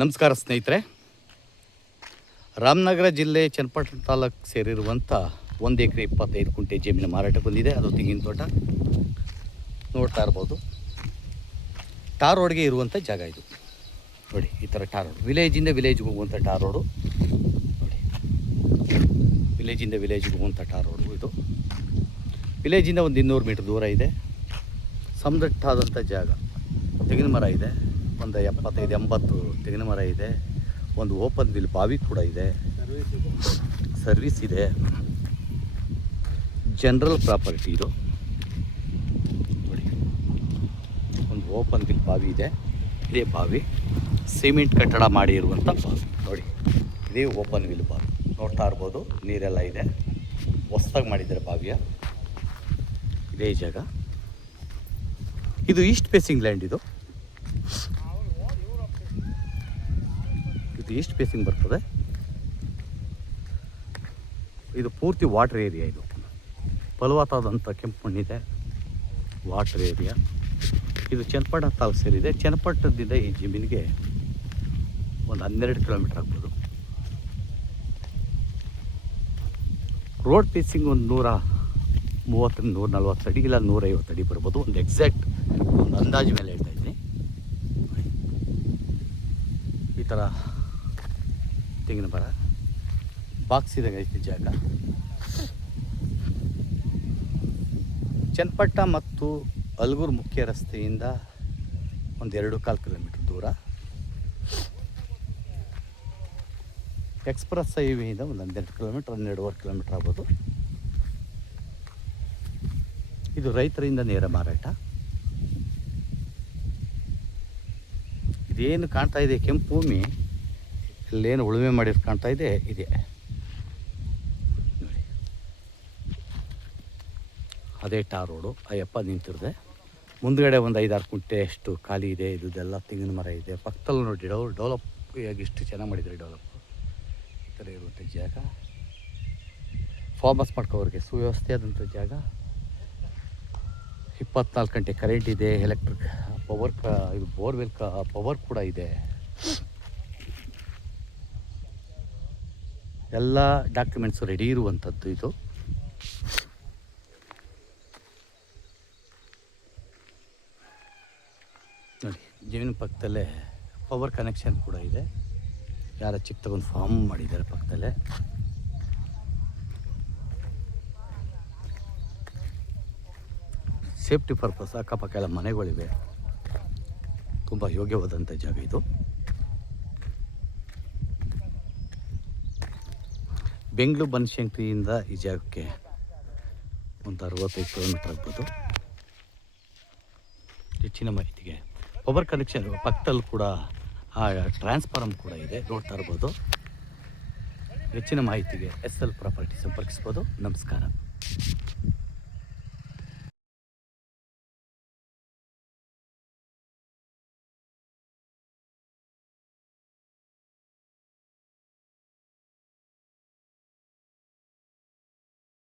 ನಮಸ್ಕಾರ ಸ್ನೇಹಿತರೆ. ರಾಮನಗರ ಜಿಲ್ಲೆ ಚನ್ನಪಟ್ಟಣ ತಾಲೂಕು ಸೇರಿರುವಂಥ 1 ಎಕರೆ 25 ಗುಂಟೆ ಜಮೀನು ಮಾರಾಟಕ್ಕೆ ಬಂದಿದೆ. ಅದು ತೆಂಗಿನ ತೋಟ ನೋಡ್ತಾ ಇರ್ಬೋದು. ಟಾರ್ ರೋಡ್ಗೆ ಇರುವಂಥ ಜಾಗ ಇದು ನೋಡಿ. ಈ ಥರ ಟಾರ್ ರೋಡ್, ವಿಲೇಜಿಂದ ವಿಲೇಜ್ಗೆ ಹೋಗುವಂಥ ಟಾರ್ ರೋಡು ನೋಡಿ. ವಿಲೇಜಿಂದ ವಿಲೇಜ್ಗೆ ಹೋಗುವಂಥ ಟಾರ್ ರೋಡು ಇದು. ವಿಲೇಜಿಂದ ಒಂದು 200 ಮೀಟ್ರ್ ದೂರ ಇದೆ. ಸಮದಟ್ಟಾದಂಥ ಜಾಗ. ತೆಂಗಿನ ಮರ ಇದೆ, ಒಂದು 75-80 ತೆಂಗಿನ ಮರ ಇದೆ. ಒಂದು ಓಪನ್ ವಿಲ್ ಬಾವಿ ಕೂಡ ಇದೆ, ಸರ್ವಿಸ್ ಇದೆ. ಜನರಲ್ ಪ್ರಾಪರ್ಟಿ ಇದು ನೋಡಿ. ಒಂದು ಓಪನ್ ವಿಲ್ ಬಾವಿ ಇದೆ. ಇದೇ ಬಾವಿ ಸಿಮೆಂಟ್ ಕಟ್ಟಡ ಮಾಡಿರುವಂಥ ಬಾವಿ ನೋಡಿ. ಇದೇ ಓಪನ್ ವಿಲ್ ಬಾವಿ ನೋಡ್ತಾ ಇರ್ಬೋದು. ನೀರೆಲ್ಲ ಇದೆ, ಹೊಸ್ದಾಗಿ ಮಾಡಿದ್ದಾರೆ ಬಾವಿಯ. ಇದೇ ಜಾಗ. ಇದು ಈಸ್ಟ್ ಫೇಸಿಂಗ್ ಲ್ಯಾಂಡ್. ಇದು ಈಸ್ಟ್ ಫೇಸಿಂಗ್ ಬರ್ತದೆ. ಇದು ಪೂರ್ತಿ ವಾಟರ್ ಏರಿಯಾ. ಇದು ಫಲವತ್ತಾದಂಥ ಕೆಂಪು ಮಣ್ಣಿದೆ, ವಾಟರ್ ಏರಿಯಾ. ಇದು ಚನ್ನಪಟ್ಟಣ ತಾಲೂಕು ಸೇರಿದೆ. ಚನ್ನಪಟ್ಟಣದಿಂದ ಈ ಜಮೀನಿಗೆ ಒಂದು 12 ಕಿಲೋಮೀಟ್ರ್ ಆಗ್ಬೋದು. ರೋಡ್ ಫೇಸಿಂಗ್ ಒಂದು 130-140 ಅಡಿ, ಇಲ್ಲ 150 ಅಡಿ ಬರ್ಬೋದು. ಒಂದು ಎಕ್ಸಾಕ್ಟ್ ಒಂದು ಅಂದಾಜು ಮೇಲೆ ಹೇಳ್ತಾ ಇದ್ದೀನಿ. ಈ ಥರ ತೆಂಗಿನ ಮರ ಬಾಕ್ಸ್ ಇದೆ ಐತಿ ಜಾಗ. ಚನ್ನಪಟ್ಟಣ ಮತ್ತು ಅಲ್ಗೂರು ಮುಖ್ಯ ರಸ್ತೆಯಿಂದ ಒಂದು 2.25 ಕಿಲೋಮೀಟ್ರ್ ದೂರ. ಎಕ್ಸ್ಪ್ರೆಸ್ ಹೈವೇಯಿಂದ ಒಂದು 12 ಕಿಲೋಮೀಟ್ರ್, 12.5 ಕಿಲೋಮೀಟ್ರ್ ಆಗ್ಬೋದು. ಇದು ರೈತರಿಂದ ನೇರ ಮಾರಾಟ. ಇದೇನು ಕಾಣ್ತಾ ಇದೆ ಕೆಂಪು ಭೂಮಿ, ಇಲ್ಲೇನು ಉಳುಮೆ ಮಾಡಿರೋದು ಕಾಣ್ತಾ ಇದೆ, ಇದೆ ನೋಡಿ. ಅದೇ ಟಾರ್ ರೋಡು. ಅಯ್ಯಪ್ಪ ನಿಂತಿರದೆ ಮುಂದ್ಗಡೆ ಒಂದು 5-6 ಗುಂಟೆ ಅಷ್ಟು ಖಾಲಿ ಇದೆ. ಇದೆಲ್ಲ ತೆಂಗಿನ ಮರ ಇದೆ. ಪಕ್ಕದಲ್ಲಿ ನೋಡಿ ಡೆವಲಪ್ ಆಗಿ ಎಷ್ಟು ಚೆನ್ನಾಗಿ ಮಾಡಿದ್ದಾರೆ. ಡೆವಲಪ್ ಈ ಥರ ಇರುವಂಥ ಜಾಗ. ಫಾರ್ಮಸ್ ಮಾಡ್ಕೋವ್ರಿಗೆ ಸುವ್ಯವಸ್ಥೆ ಆದಂಥ ಜಾಗ. 24 ಗಂಟೆ ಕರೆಂಟ್ ಇದೆ. ಎಲೆಕ್ಟ್ರಿಕ್ ಪವರ್, ಇದು ಬೋರ್ವೆಲ್ ಪವರ್ ಕೂಡ ಇದೆ. ಎಲ್ಲ ಡಾಕ್ಯುಮೆಂಟ್ಸು ರೆಡಿ ಇರುವಂಥದ್ದು ಇದು. ನೋಡಿ, ಜಮೀನು ಪಕ್ಕದಲ್ಲೇ ಪವರ್ ಕನೆಕ್ಷನ್ ಕೂಡ ಇದೆ. ಯಾರ ಚಿಕ್ಕ ತಗೊಂಡು ಫಾರ್ಮ್ ಮಾಡಿದ್ದಾರೆ ಪಕ್ಕದಲ್ಲೇ. ಸೇಫ್ಟಿ ಪರ್ಪಸ್ ಅಕ್ಕಪಕ್ಕ ಎಲ್ಲ ಮನೆಗಳಿವೆ. ತುಂಬ ಯೋಗ್ಯವಾದಂಥ ಜಾಗ ಇದು. ಬೆಂಗಳೂರು ಬನಶಂಕರಿಯಿಂದ ಈ ಜಾಗಕ್ಕೆ ಒಂದು 65 ಕಿಲೋಮೀಟ್ರ್ ಆಗ್ಬೋದು. ಹೆಚ್ಚಿನ ಮಾಹಿತಿಗೆ ಪವರ್ ಕನೆಕ್ಷನ್ ಪಕ್ಕದಲ್ಲಿ ಕೂಡ ಟ್ರಾನ್ಸ್ಫಾರ್ಮ್ ಕೂಡ ಇದೆ, ನೋಡ್ತಾ ಇರ್ಬೋದು. ಹೆಚ್ಚಿನ ಮಾಹಿತಿಗೆ SL ಪ್ರಾಪರ್ಟಿ ಸಂಪರ್ಕಿಸ್ಬೋದು. ನಮಸ್ಕಾರ.